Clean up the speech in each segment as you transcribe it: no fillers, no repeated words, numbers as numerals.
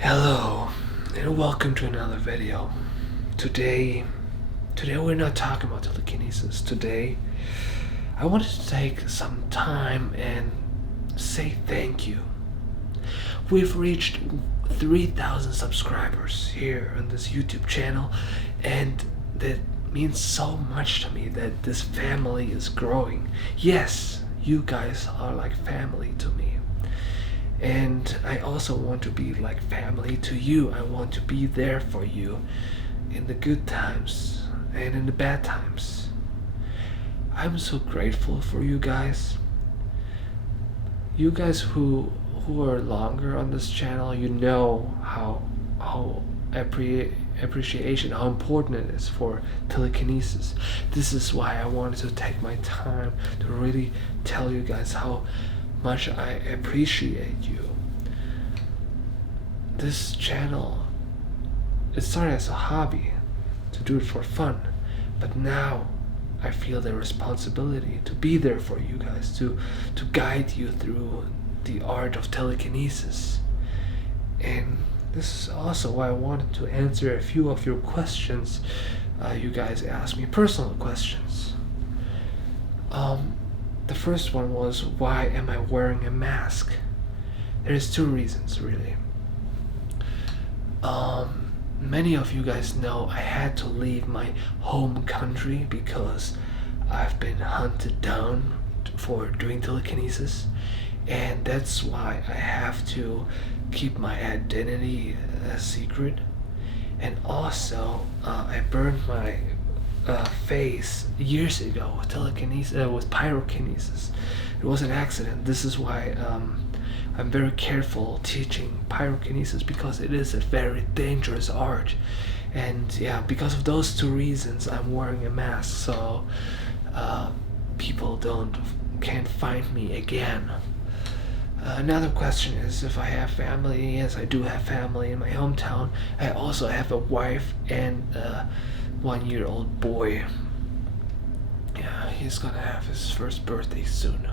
Hello and welcome to another video. Today we're not talking about telekinesis. Today I wanted to take some time and say thank you. We've reached 3,000 subscribers here on this YouTube channel, and that means so much to me that this family is growing. Yes, you guys are like family to me. And I also want to be like family to you. I want to be there for you in the good times and in the bad times. I'm so grateful for you guys. You guys who are longer on this channel, you know how appreciation, how important it is for telekinesis. This is why I wanted to take my time to really tell you guys how much I appreciate you. This channel, it started as a hobby, to do it for fun, but now I feel the responsibility to be there for you guys, to guide you through the art of telekinesis. And this is also why I wanted to answer a few of your questions. You guys asked me personal questions. The first one was, why am I wearing a mask? There's two reasons, really. Many of you guys know I had to leave my home country because I've been hunted down for doing telekinesis, and that's why I have to keep my identity a secret. And also, I burned my face years ago with telekinesis, with pyrokinesis. It was an accident. This is why I'm very careful teaching pyrokinesis, because it is a very dangerous art. And yeah, because of those two reasons, I'm wearing a mask, so people can't find me again. Another question is if I have family. Yes, I do have family in my hometown. I also have a wife and 1-year-old boy. Yeah, he's gonna have his first birthday soon.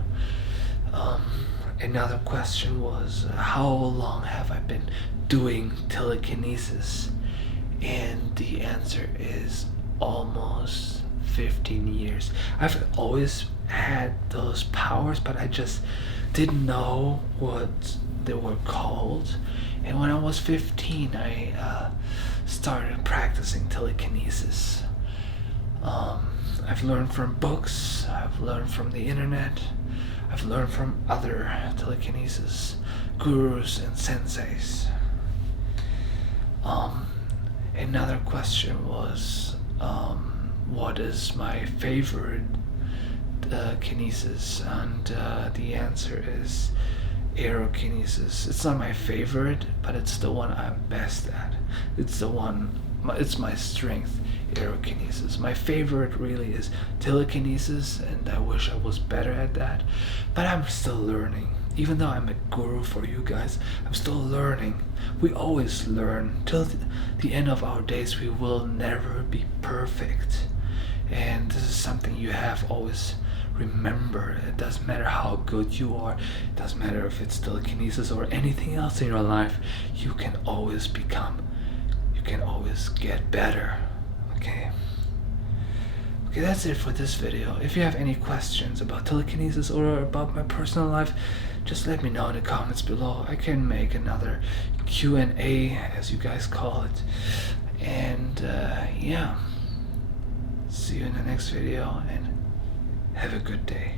Another question was, how long have I been doing telekinesis? And the answer is almost 15 years. I've always had those powers, but I just didn't know what they were called. And when I was 15, I started practicing telekinesis. I've learned from books, I've learned from the internet, I've learned from other telekinesis gurus and senseis. Another question was, what is my favorite kinesis? And the answer is Pyrokinesis. It's not my favorite, but it's the one I'm best at. It's my strength, Pyrokinesis. My favorite really is telekinesis, and I wish I was better at that, but I'm still learning. Even though I'm a guru for you guys, I'm still learning. We always learn. Till the end of our days, we will never be perfect. And this is something you have always remember. It doesn't matter how good you are, it doesn't matter if it's telekinesis or anything else in your life, you can always get better. Okay, that's it for this video. If you have any questions about telekinesis or about my personal life, just let me know in the comments below. I can make another Q&A, as you guys call it. And yeah, see you in the next video, and have a good day.